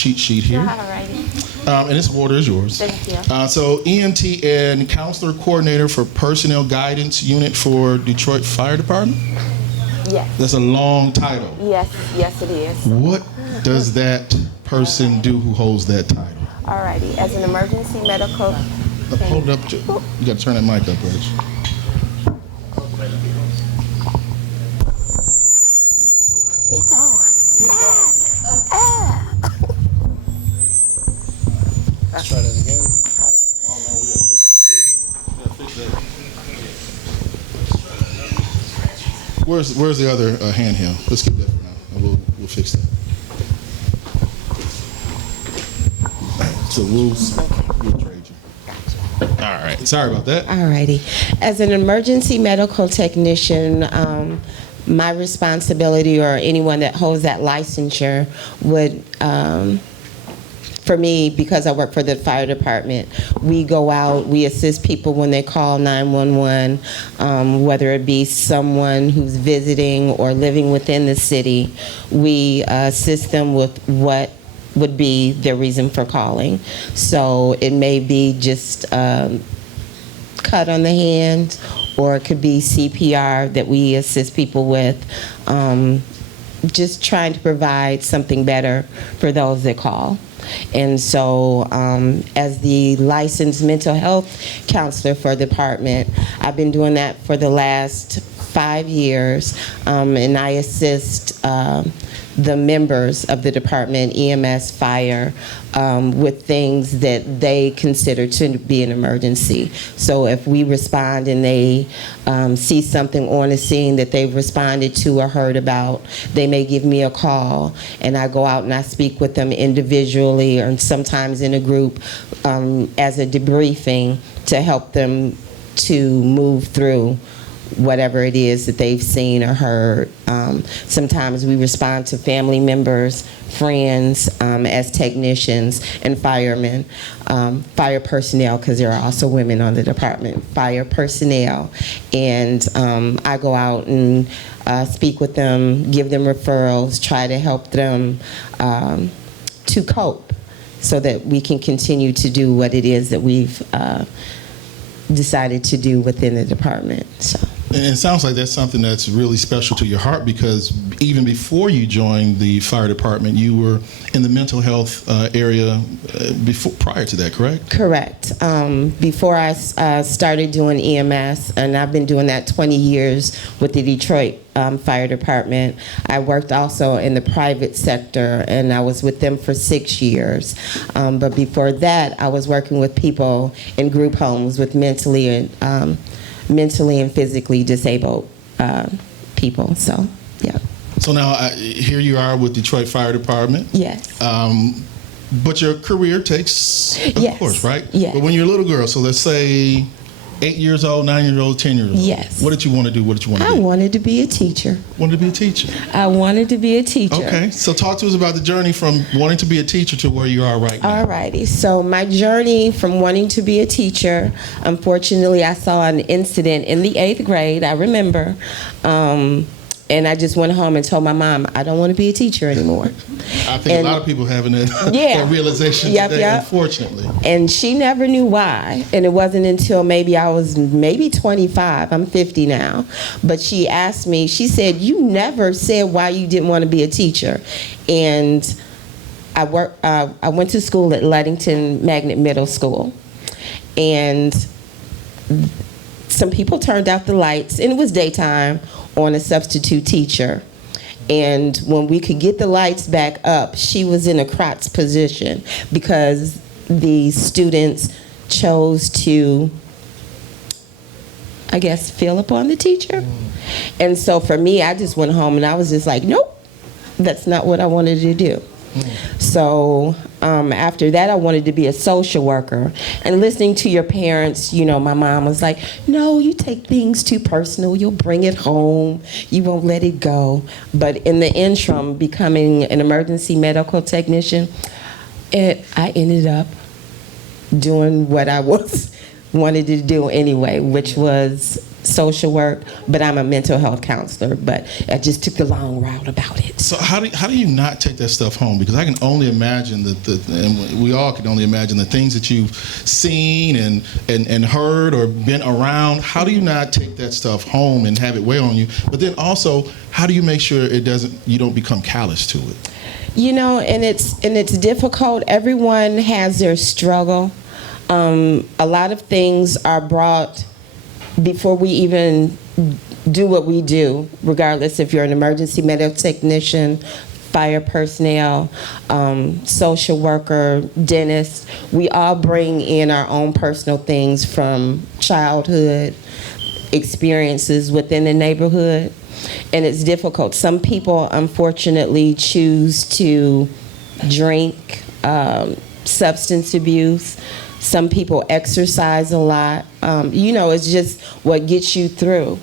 cheat sheet here. And this order is yours. Thank you. So EMT and Counselor Coordinator for Personnel Guidance Unit for Detroit Fire Department? Yes. That's a long title. Yes, yes it is. What does that person do who holds that title? Alrighty, as an emergency medical... Hold it up. You got to turn that mic up, Reg. It's on. Let's try that again. Where's the other handheld? Let's keep that for now, and we'll fix that. So we'll trade you. All right. Sorry about that. Alrighty. As an emergency medical technician, my responsibility, or anyone that holds that licensure, would, for me, because I work for the fire department, we go out, we assist people when they call 911, whether it be someone who's visiting or living within the city. We assist them with what would be their reason for calling. So it may be just cut on the hand, or it could be CPR that we assist people with, just trying to provide something better for those that call. And so as the licensed mental health counselor for the department, I've been doing that for the last 5 years, and I assist the members of the department, EMS, fire, with things that they consider to be an emergency. So if we respond and they see something on the scene that they've responded to or heard about, they may give me a call, and I go out and I speak with them individually, or sometimes in a group, as a debriefing to help them to move through whatever it is that they've seen or heard. Sometimes we respond to family members, friends, as technicians, and firemen, fire personnel, because there are also women on the department, fire personnel. And I go out and speak with them, give them referrals, try to help them to cope so that we can continue to do what it is that we've decided to do within the department. So. And it sounds like that's something that's really special to your heart, because even before you joined the fire department, you were in the mental health area prior to that, correct? Correct. Before I started doing EMS, and I've been doing that 20 years with the Detroit Fire Department, I worked also in the private sector, and I was with them for 6 years. But before that, I was working with people in group homes with mentally and physically disabled people. So, yeah. So now here you are with Detroit Fire Department. Yes. But your career takes a course, right? Yes. But when you're a little girl, so let's say 8 years old, 9 years old, 10 years old. Yes. What did you want to do? What did you want to be? I wanted to be a teacher. Wanted to be a teacher. I wanted to be a teacher. Okay. So talk to us about the journey from wanting to be a teacher to where you are right now. All righty. So my journey from wanting to be a teacher, unfortunately, I saw an incident in the 8th grade, I remember. And I just went home and told my mom, I don't want to be a teacher anymore. I think a lot of people having that, that realization today, unfortunately. And she never knew why. And it wasn't until maybe I was 25. I'm 50 now. But she asked me, she said, you never said why you didn't want to be a teacher. And I went to school at Ludington Magnet Middle School. And some people turned out the lights, and it was daytime, on a substitute teacher. And when we could get the lights back up, she was in a crotch position because the students chose to, I guess, fill up on the teacher. And so for me, I just went home and I was just like, nope, that's not what I wanted to do. So after that, I wanted to be a social worker. And listening to your parents, you know, my mom was like, no, you take things too personal. You'll bring it home. You won't let it go. But in the interim, becoming an emergency medical technician, I ended up doing what I was wanted to do anyway, which was social work, but I'm a mental health counselor, but I just took the long route about it. So how do you not take that stuff home? Because I can only imagine and we all can only imagine the things that you've seen and heard or been around. How do you not take that stuff home and have it weigh on you? But then also, how do you make sure you don't become callous to it? You know, and it's difficult. Everyone has their struggle. A lot of things are brought before we even do what we do, regardless if you're an emergency medical technician, fire personnel, social worker, dentist. We all bring in our own personal things from childhood experiences within the neighborhood, and it's difficult. Some people, unfortunately, choose to drink, substance abuse. Some people exercise a lot. You know, it's just what gets you through.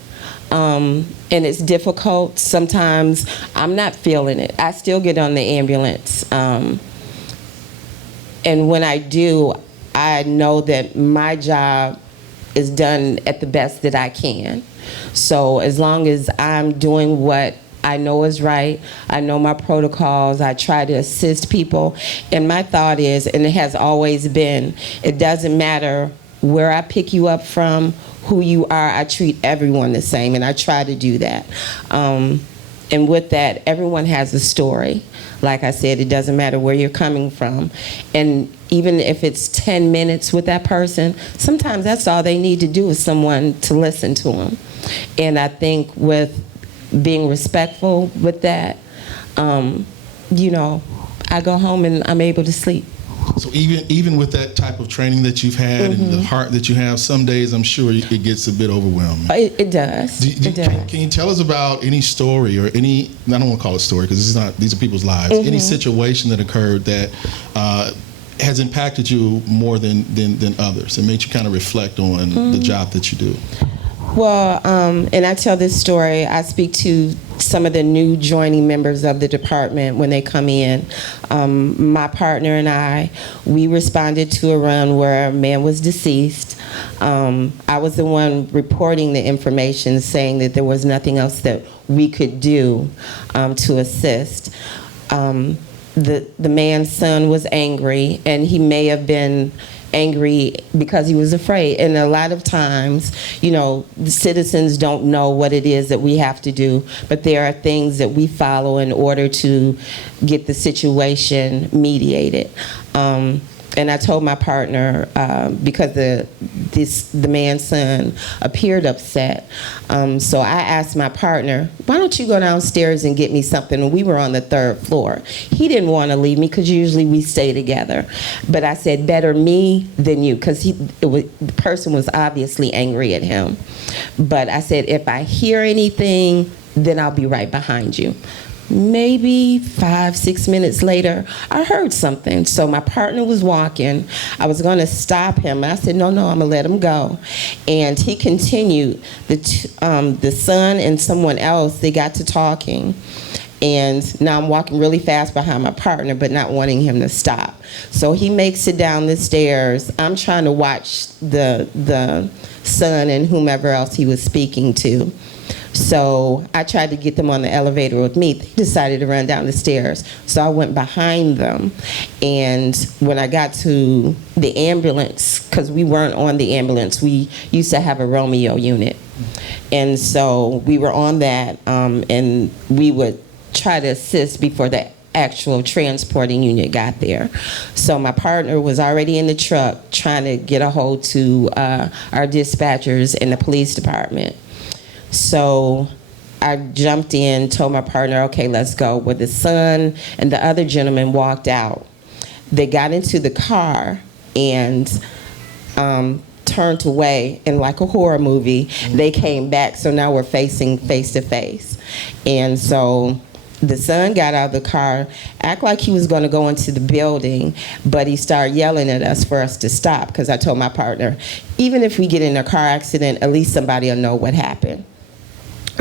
And it's difficult. Sometimes I'm not feeling it. I still get on the ambulance. And when I do, I know that my job is done at the best that I can. So as long as I'm doing what I know is right, I know my protocols, I try to assist people. And my thought is, and it has always been, it doesn't matter where I pick you up from, who you are, I treat everyone the same, and I try to do that. And with that, everyone has a story. Like I said, it doesn't matter where you're coming from. And even if it's 10 minutes with that person, sometimes that's all they need to do is someone to listen to them. And I think with being respectful with that, you know, I go home and I'm able to sleep. So even with that type of training that you've had and the heart that you have, some days I'm sure it gets a bit overwhelming. It does. It does. Can you tell us about any story or any, I don't want to call it story because these are people's lives, any situation that occurred that has impacted you more than others and made you kind of reflect on the job that you do? Well, and I tell this story, I speak to some of the new joining members of the department when they come in. My partner and I, we responded to a run where a man was deceased. I was the one reporting the information, saying that there was nothing else that we could do to assist. The man's son was angry, and he may have been angry because he was afraid. And a lot of times, you know, the citizens don't know what it is that we have to do, but there are things that we follow in order to get the situation mediated. And I told my partner, because the man's son appeared upset, so I asked my partner, why don't you go downstairs and get me something? And we were on the 3rd floor. He didn't want to leave me because usually we stay together. But I said, better me than you, because the person was obviously angry at him. But I said, if I hear anything, then I'll be right behind you. Maybe 5-6 minutes later, I heard something. So my partner was walking. I was going to stop him. I said, no, I'm going to let him go. And he continued. The son and someone else, they got to talking. And now I'm walking really fast behind my partner, but not wanting him to stop. So he makes it down the stairs. I'm trying to watch the son and whomever else he was speaking to. So I tried to get them on the elevator with me. They decided to run down the stairs. So I went behind them. And when I got to the ambulance, because we weren't on the ambulance, we used to have a Romeo unit. And so we were on that, and we would try to assist before the actual transporting unit got there. So my partner was already in the truck trying to get a hold to our dispatchers in the police department. So I jumped in, told my partner, okay, let's go. Well, the son and the other gentleman walked out. They got into the car and turned away, and like a horror movie, they came back. So now we're facing face to face. And so the son got out of the car, act like he was going to go into the building, but he started yelling at us for us to stop, because I told my partner, even if we get in a car accident, at least somebody will know what happened.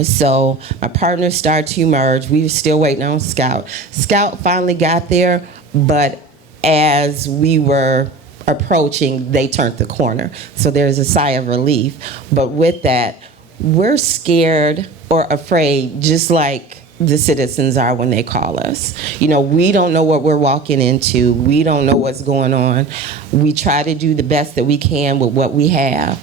So my partner started to emerge. We were still waiting on Scout. Scout finally got there, but as we were approaching, they turned the corner. So there's a sigh of relief. But with that, we're scared or afraid, just like the citizens are when they call us. You know, we don't know what we're walking into. We don't know what's going on. We try to do the best that we can with what we have.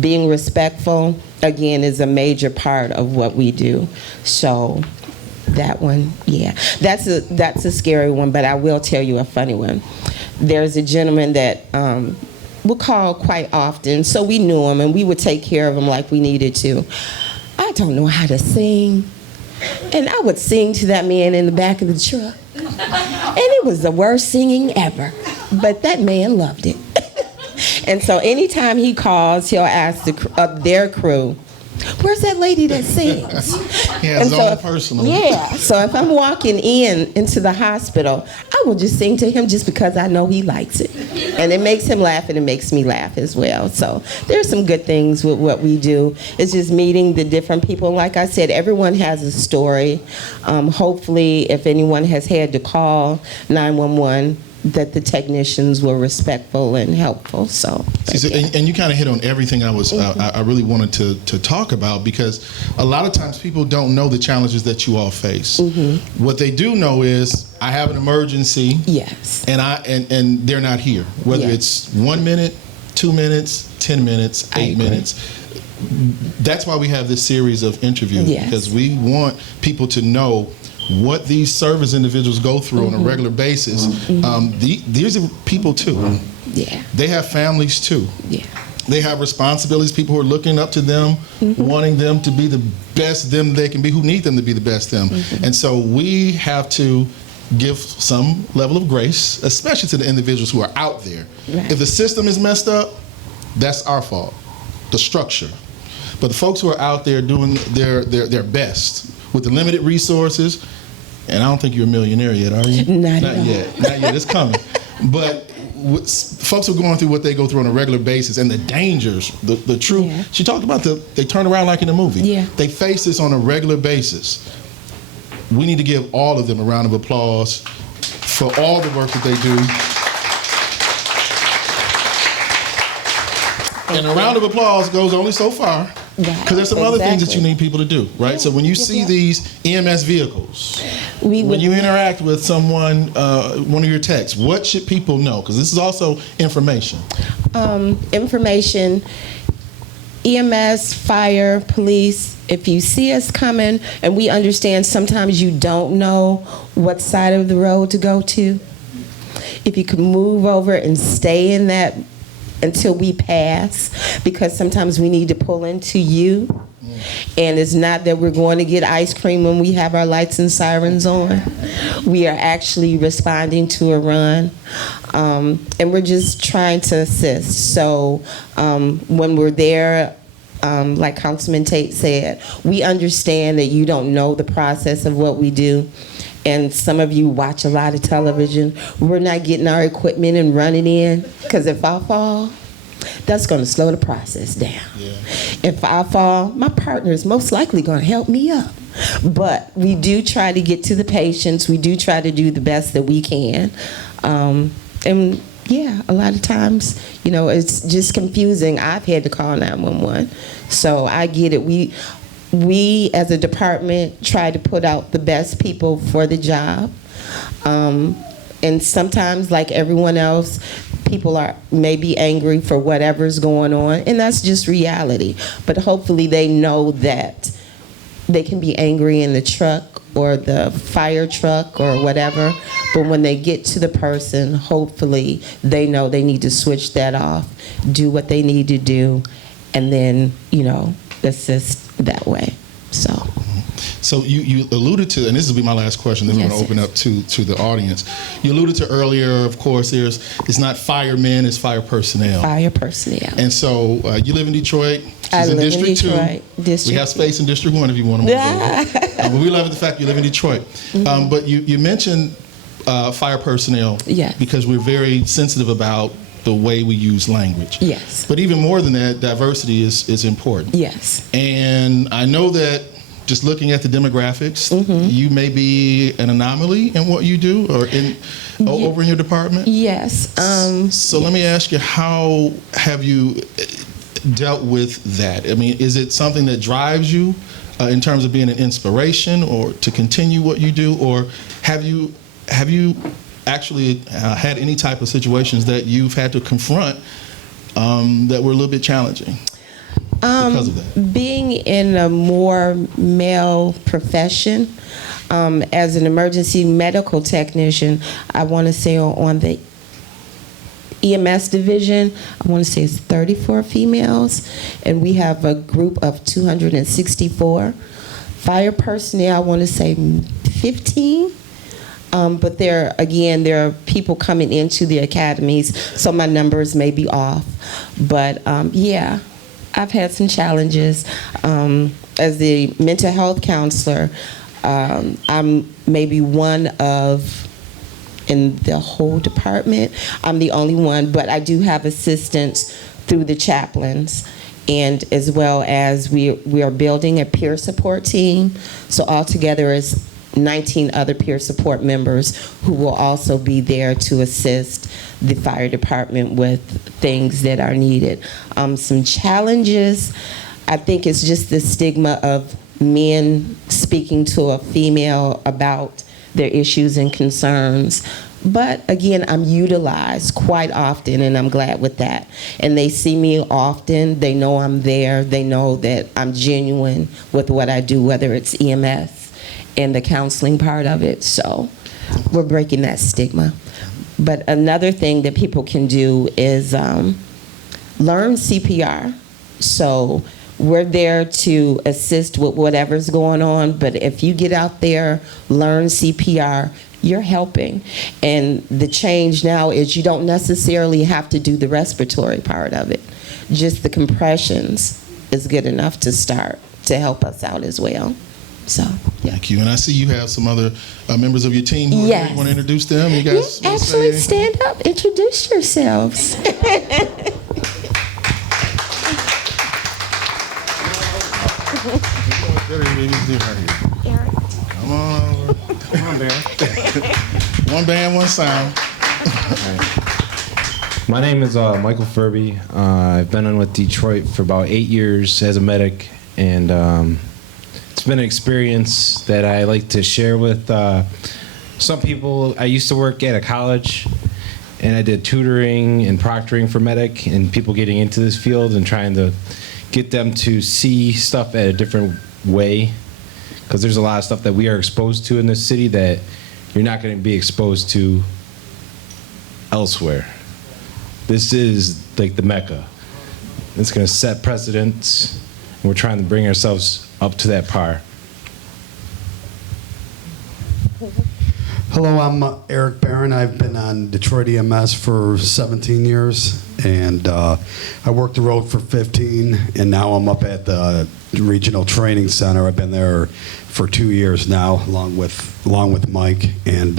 Being respectful, again, is a major part of what we do. So that one, yeah, that's a scary one, but I will tell you a funny one. There's a gentleman that we'll call quite often, so we knew him and we would take care of him like we needed to. I don't know how to sing. And I would sing to that man in the back of the truck. And it was the worst singing ever. But that man loved it. And so anytime he calls, he'll ask their crew, where's that lady that sings? He has his own personal. Yeah. So if I'm walking into the hospital, I will just sing to him just because I know he likes it. And it makes him laugh and it makes me laugh as well. So there's some good things with what we do. It's just meeting the different people. Like I said, everyone has a story. Hopefully, if anyone has had to call 911, that the technicians were respectful and helpful. So, and you kind of hit on everything I was I really wanted to talk about, because a lot of times people don't know the challenges that you all face. What they do know is I have an emergency. Yes. And they're not here. Whether it's 1 minute, 2 minutes, 10 minutes, 8 minutes. That's why we have this series of interviews, because we want people to know what these service individuals go through on a regular basis. These are people too. Yeah. They have families too. Yeah. They have responsibilities, people who are looking up to them, wanting them to be the best them they can be, who need them to be the best them. And so we have to give some level of grace, especially to the individuals who are out there. Right. If the system is messed up, that's our fault, the structure. But the folks who are out there doing their best with the limited resources, and I don't think you're a millionaire yet, are you? Not yet. Not yet. It's coming. But folks are going through what they go through on a regular basis, and the dangers, the truth. Yeah. She talked about they turn around like in a movie. Yeah. They face this on a regular basis. We need to give all of them a round of applause for all the work that they do. And a round of applause goes only so far, because there's some other things that you need people to do, right? So when you see these EMS vehicles, when you interact with someone, one of your techs, what should people know? Because this is also information. Information, EMS, fire, police, if you see us coming, and we understand sometimes you don't know what side of the road to go to, if you could move over and stay in that until we pass, because sometimes we need to pull into you. And it's not that we're going to get ice cream when we have our lights and sirens on. We are actually responding to a run. And we're just trying to assist. So when we're there, like Councilman Tate said, we understand that you don't know the process of what we do. And some of you watch a lot of television. We're not getting our equipment and running in, because if I fall, that's going to slow the process down. Yeah. If I fall, my partner is most likely going to help me up. But we do try to get to the patients. We do try to do the best that we can. And yeah, a lot of times, you know, it's just confusing. I've had to call 911. So I get it. We as a department try to put out the best people for the job. And sometimes, like everyone else, people are maybe angry for whatever's going on, and that's just reality. But hopefully they know that they can be angry in the truck or the fire truck or whatever, but when they get to the person, hopefully they know they need to switch that off, do what they need to do, and then, you know, assist that way. So you alluded to, and this will be my last question, then we're going to open up to the audience. You alluded to earlier, of course, it's not firemen, it's fire personnel. Fire personnel. And so you live in Detroit. I live in Detroit. We have space in District 1 if you want to move over. But we love the fact you live in Detroit. But you mentioned fire personnel because we're very sensitive about the way we use language. Yes. But even more than that, diversity is important. Yes. And I know that just looking at the demographics, Mm-hmm. you may be an anomaly in what you do, or over in your department. Yes. So let me ask you, how have you dealt with that? I mean, is it something that drives you in terms of being an inspiration, or to continue what you do, or have you actually had any type of situations that you've had to confront that were a little bit challenging because of that? Being in a more male profession, as an emergency medical technician, I want to say on the EMS division, I want to say it's 34 females, and we have a group of 264. Fire personnel, I want to say 15. But there are people coming into the academies, so my numbers may be off. But yeah, I've had some challenges. As the mental health counselor, I'm maybe one of, in the whole department, I'm the only one, but I do have assistance through the chaplains, and as well as we are building a peer support team. So altogether it's 19 other peer support members who will also be there to assist the fire department with things that are needed. Some challenges, I think it's just the stigma of men speaking to a female about their issues and concerns. But again, I'm utilized quite often, and I'm glad with that. And they see me often, they know I'm there, they know that I'm genuine with what I do, whether it's EMS and the counseling part of it. So we're breaking that stigma. But another thing that people can do is learn CPR. So we're there to assist with whatever's going on, but if you get out there, learn CPR, you're helping. And the change now is you don't necessarily have to do the respiratory part of it. Just the compressions is good enough to start to help us out as well. So, yeah. Thank you. And I see you have some other members of your team who are Yes. here. You want to introduce them? You guys Yeah, wanna actually, say- stand up, introduce yourselves. Eric. Come on over. Come on, Bear. One band, one sound. My name is Michael Furby. I've been in with Detroit for about 8 years as a medic, and it's been an experience that I like to share with some people. I used to work at a college, and I did tutoring and proctoring for medic and people getting into this field and trying to get them to see stuff at a different way, because there's a lot of stuff that we are exposed to in this city that you're not going to be exposed to elsewhere. This is like the Mecca. It's going to set precedents, and we're trying to bring ourselves up to that par. Hello, I'm Eric Barron. I've been on Detroit EMS for 17 years, and I worked the road for 15, and now I'm up at the Regional Training Center. I've been there for 2 years now, along with Mike, and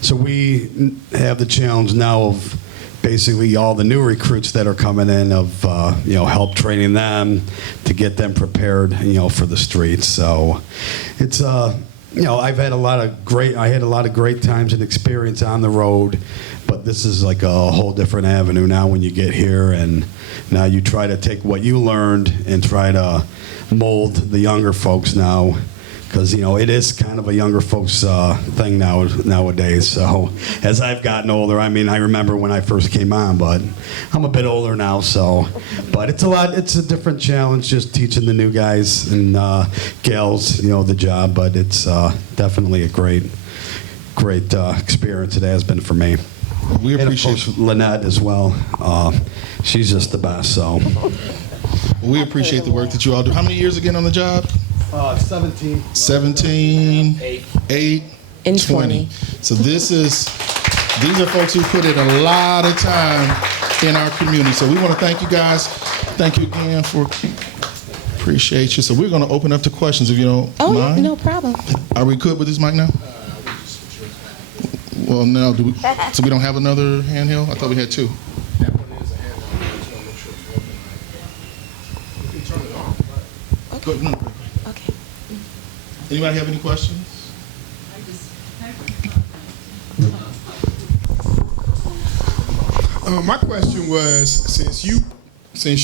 so we have the challenge now of basically all the new recruits that are coming in of help training them to get them prepared for the streets. So it's I had a lot of great times and experience on the road, but this is like a whole different avenue now when you get here, and now you try to take what you learned and try to mold the younger folks now, because it is kind of a younger folks thing nowadays. So as I've gotten older, I mean, I remember when I first came on, but I'm a bit older now. So, but it's a different challenge just teaching the new guys and gals, the job. But it's definitely a great experience. It has been for me. We And of appreciate course, Lenette as well. She's just the best. So. we appreciate the work that you all do. How many years again on the job? 17. 17, 8, And 20. So these are folks who put in a lot of time in our community. So we want to thank you guys. Thank you again appreciate you. So we're going to open up to questions if you don't Oh, mind. no problem. Are we good with this mic now? Well, now so we don't have another handheld? I thought we had two. Okay. No. Okay. Anybody have any questions? My question was, since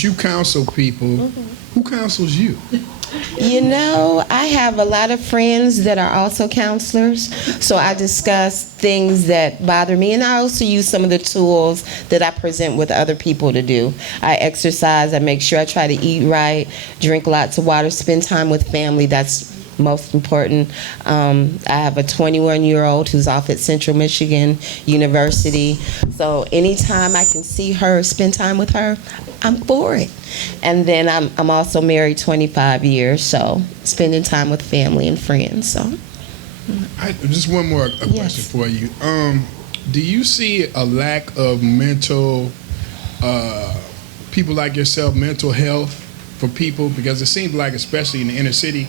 you counsel people, who counsels you? You know, I have a lot of friends that are also counselors, so I discuss things that bother me, and I also use some of the tools that I present with other people to do. I exercise, I make sure I try to eat right, drink lots of water, spend time with family. That's most important. I have a 21-year-old who's off at Central Michigan University, so anytime I can see her, spend time with her, I'm for it. And then I'm also married 25 years, so spending time with family and friends. So, Just one more question for you. Do you see a lack of mental, people like yourself, mental health for people? Because it seems like, especially in the inner city,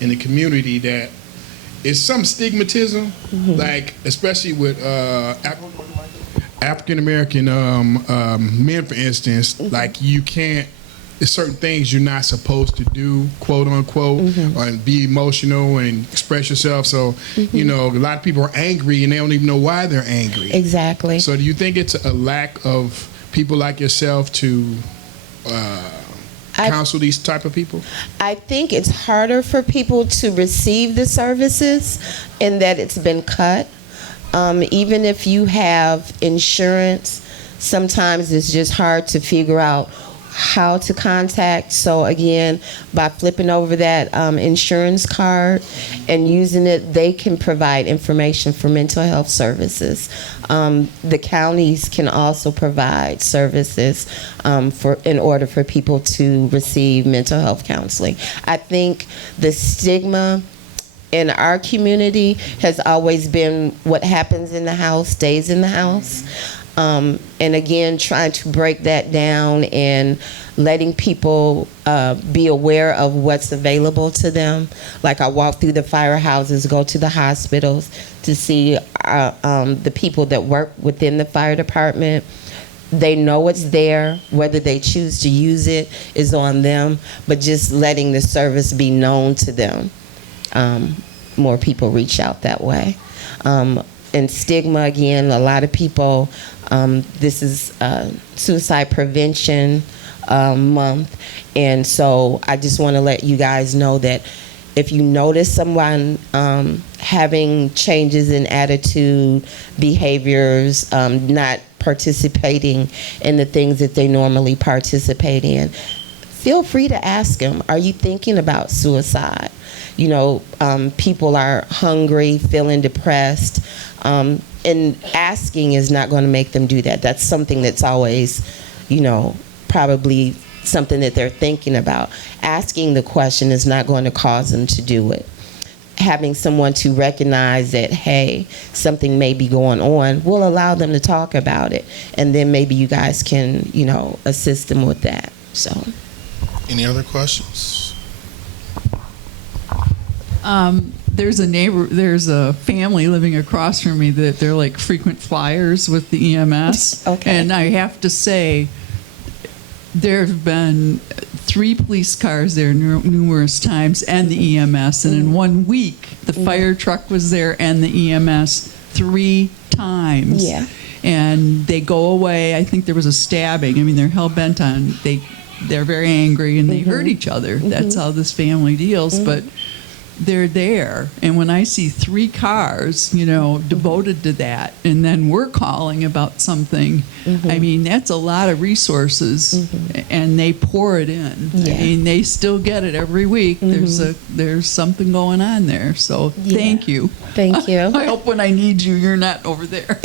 in the community, that it's some stigmatism, like especially with African American men, for instance, like you can't. There's certain things you're not supposed to do, quote unquote, and be emotional and express yourself. So, you know, a lot of people are angry and they don't even know why they're angry. exactly. So, do you think it's a lack of people like yourself to counsel these type of people? I think it's harder for people to receive the services in that it's been cut. Even if you have insurance, sometimes it's just hard to figure out how to contact. So again, by flipping over that insurance card and using it, they can provide information for mental health services. The counties can also provide services in order for people to receive mental health counseling. I think the stigma in our community has always been what happens in the house stays in the house. And again, trying to break that down and letting people be aware of what's available to them. Like I walk through the firehouses, go to the hospitals to see the people that work within the fire department. They know it's there. Whether they choose to use it is on them, but just letting the service be known to them. More people reach out that way. And stigma, again, a lot of people, this is Suicide Prevention Month, and so I just want to let you guys know that if you notice someone having changes in attitude, behaviors, not participating in the things that they normally participate in, feel free to ask them, are you thinking about suicide? You know, people are hungry, feeling depressed, and asking is not going to make them do that. That's something that's always, you know, probably something that they're thinking about. Asking the question is not going to cause them to do it. Having someone to recognize that, hey, something may be going on, will allow them to talk about it. And then maybe you guys can, you know, assist them with that. So, Any other questions? There's a family living across from me that they're like frequent flyers with the EMS. Okay. And I have to say, there have been 3 police cars there numerous times and the EMS. And in 1 week, the fire truck was there and the EMS 3 times. Yeah. And they go away. I think there was a stabbing. I mean, they're hell-bent on, they're very angry and they hurt each other. That's how this family deals. But they're there, and when I see 3 cars, you know, devoted to that, and then we're calling about something, I mean, that's a lot of resources, and they pour it in. Yeah. I mean, they still get it every week. There's something going on there. So thank you. Thank you. I hope when I need you, you're not over there.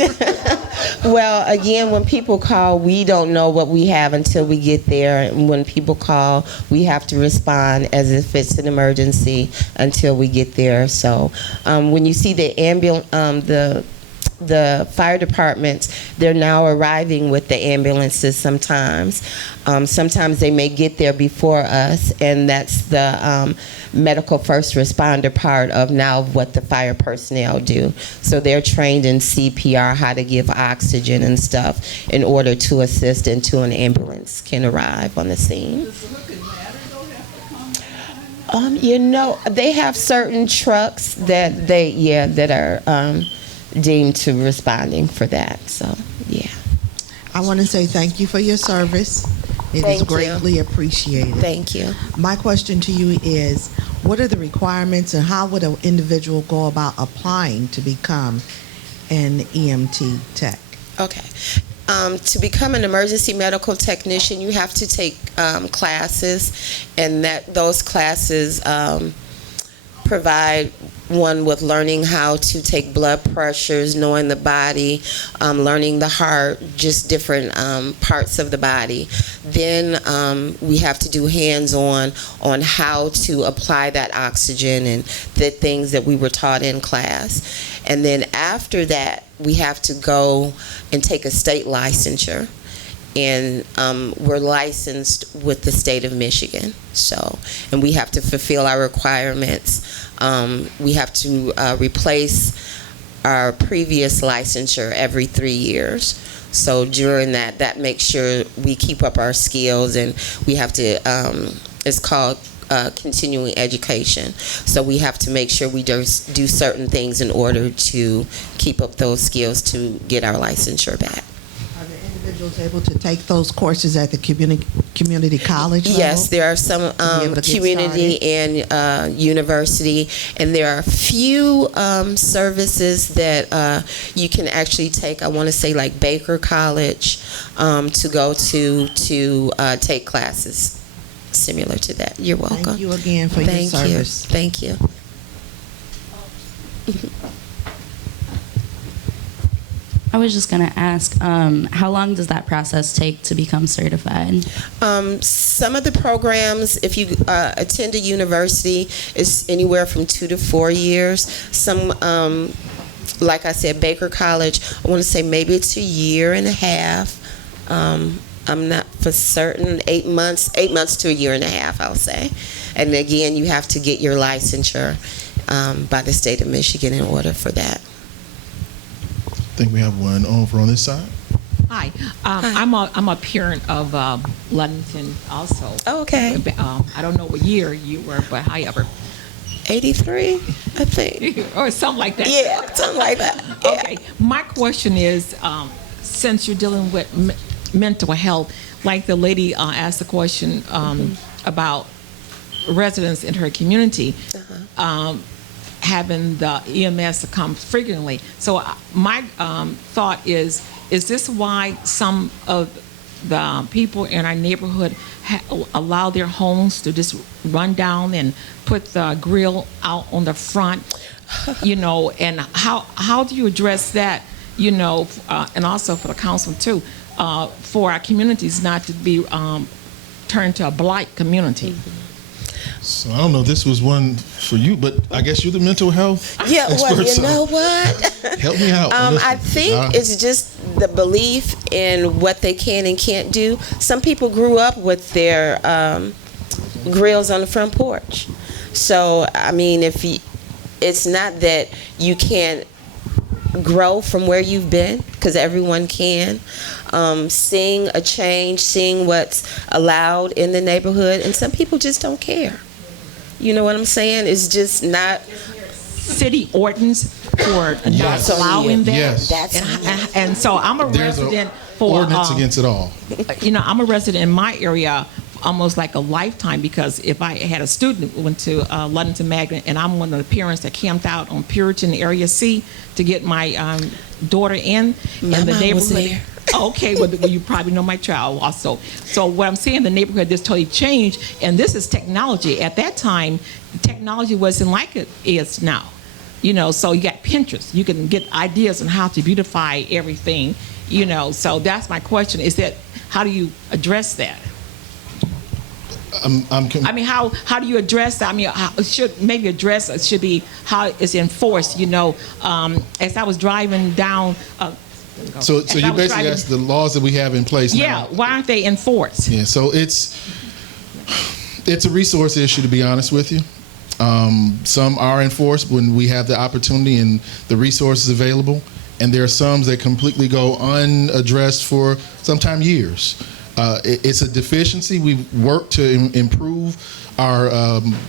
Well, again, when people call, we don't know what we have until we get there. And when people call, we have to respond as if it's an emergency until we get there. So when you see the the fire departments, they're now arriving with the ambulances sometimes. Sometimes they may get there before us, and that's the medical first responder part of now what the fire personnel do. So they're trained in CPR, how to give oxygen and stuff in order to assist until an ambulance can arrive on the scene. Does the hook and ladder though have to come? You know, they have certain trucks that that are deemed to responding for that. So, yeah. I want to say thank you for your service. It Thank is you. greatly appreciated. Thank you. My question to you is, what are the requirements and how would an individual go about applying to become an EMT tech? Okay. To become an emergency medical technician, you have to take classes, and those classes provide one with learning how to take blood pressures, knowing the body, learning the heart, just different parts of the body. Then we have to do hands-on on how to apply that oxygen and the things that we were taught in class. And then after that, we have to go and take a state licensure. And we're licensed with the state of Michigan. So, and we have to fulfill our requirements. We have to replace our previous licensure every 3 years. So during that makes sure we keep up our skills, and we have to, it's called continuing education. So we have to make sure we do certain things in order to keep up those skills to get our licensure back. Are the individuals able to take those courses at the community college level? Yes, there are some be able to get community and university, and there are a few services that you can actually take. I want to say like Baker College to go to take classes similar to that. You're welcome. Thank you again for your service. Thank you. I was just going to ask, how long does that process take to become certified? Some of the programs, if you attend a university, is anywhere from 2 to 4 years. Some, like I said, Baker College, I want to say maybe it's a year and a half. I'm not for certain. 8 months to a year and a half, I'll say. And again, you have to get your licensure by the state of Michigan in order for that. I think we have one over on this side. Hi. I'm a parent of Ludington also. Oh, okay. I don't know what year you were, but however. 83, I think. Or something like that. Yeah, something like that. Yeah. Okay. My question is, since you're dealing with mental health, like the lady asked the question about residents in her community, having the EMS come frequently. So my thought is this why some of the people in our neighborhood allow their homes to just run down and put the grill out on the front, and how do you address that, and also for the council too, for our communities not to be turned to a blight community? So I don't know if this was one for you, but I guess you're the mental health expert. Well, you know what? Help me out. on this I one. think it's just the belief in what they can and can't do. Some people grew up with their grills on the front porch. So, I mean, it's not that you can't grow from where you've been, because everyone can. Seeing a change, seeing what's allowed in the neighborhood, and some people just don't care. You know what I'm saying? It's just not. City ordinance for Yes. not allowing that. Yes. And so I'm a There's resident an for ordinance against it all. I'm a resident in my area almost like a lifetime, because if I had a student who went to Ludington Magnet, and I'm one of the parents that camped out on Puritan Area C to get my daughter in, My and the mom neighborhood. was there. Okay, well, you probably know my child also. So what I'm saying, the neighborhood just totally changed, and this is technology. At that time, technology wasn't like it is now. So you got Pinterest. You can get ideas on how to beautify everything. So that's my question: is that how do you address that? I mean, how do you address that? I mean, it should be how it's enforced. As I was driving down. So you basically asked the laws that we have in place now. Yeah, why aren't they enforced? Yeah, so it's a resource issue, to be honest with you. Some are enforced when we have the opportunity and the resources available, and there are some that completely go unaddressed for sometimes years. It's a deficiency. We've worked to improve our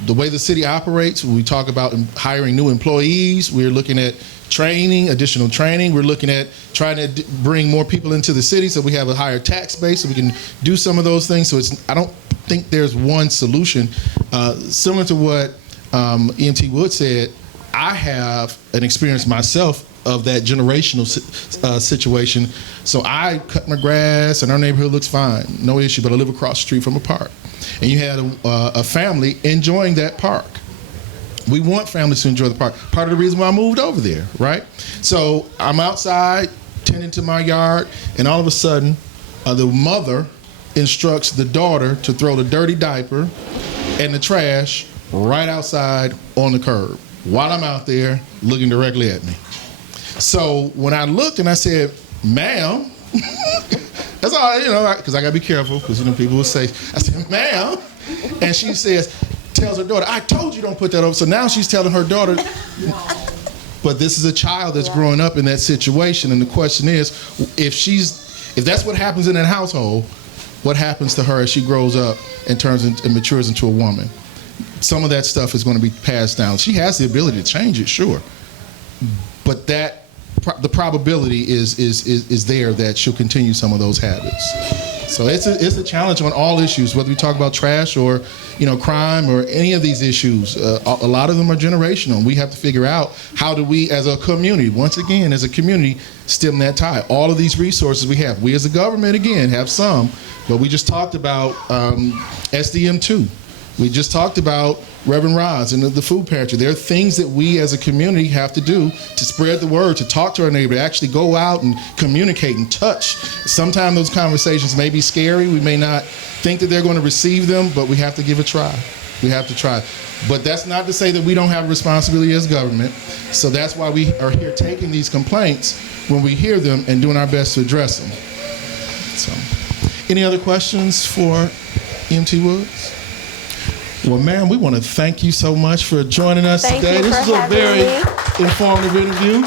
the way the city operates. We talk about hiring new employees. We're looking at training, additional training. We're looking at trying to bring more people into the city so we have a higher tax base so we can do some of those things. So I don't think there's one solution. Similar to what EMT Wood said, I have an experience myself of that generational situation. So I cut my grass and our neighborhood looks fine, no issue, but I live across the street from a park. And you had a family enjoying that park. We want families to enjoy the park. Part of the reason why I moved over there, right? So I'm outside tending to my yard, and all of a sudden, the mother instructs the daughter to throw the dirty diaper and the trash right outside on the curb while I'm out there looking directly at me. So when I looked and I said, ma'am, that's all, because I got to be careful, because people will say, I said, ma'am, and she tells her daughter, I told you don't put that over. So now she's telling her daughter, but this is a child that's growing up in that situation, and the question is, if that's what happens in that household, what happens to her as she grows up and matures into a woman? Some of that stuff is going to be passed down. She has the ability to change it, sure, but the probability is there that she'll continue some of those habits. So it's a challenge on all issues, whether we talk about trash or crime or any of these issues. A lot of them are generational. We have to figure out how do we, as a community, once again, as a community, stem that tide. All of these resources we have. We as a government, again, have some, but we just talked about SDM2. We just talked about Reverend Roz and the food pantry. There are things that we as a community have to do to spread the word, to talk to our neighbor, to actually go out and communicate and touch. Sometimes those conversations may be scary. We may not think that they're going to receive them, but we have to give it a try. We have to try. But that's not to say that we don't have a responsibility as government. So that's why we are here taking these complaints when we hear them and doing our best to address them. So, any other questions for EMT Woods? Well, ma'am, we want to thank you so much for joining us today. This is a very informative interview.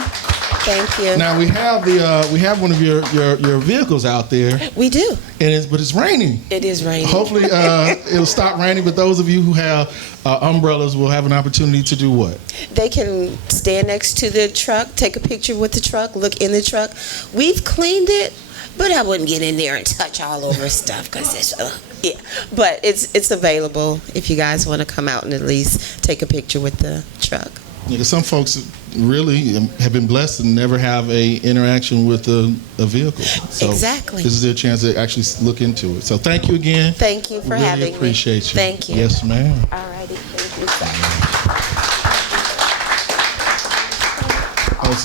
Thank you. Now we have one of your vehicles out there. We do. But it's raining. It is raining. Hopefully it'll stop raining. But those of you who have umbrellas will have an opportunity to do what? They can stand next to the truck, take a picture with the truck, look in the truck. We've cleaned it, but I wouldn't get in there and touch all over stuff because it's yeah. But it's available if you guys want to come out and at least take a picture with the truck. Yeah, some folks really have been blessed and never have a interaction with a vehicle. So exactly. This is their chance to actually look into it. So thank you again. Thank you for having me. Really appreciate you. Thank you. Yes, ma'am. All righty. Thank you.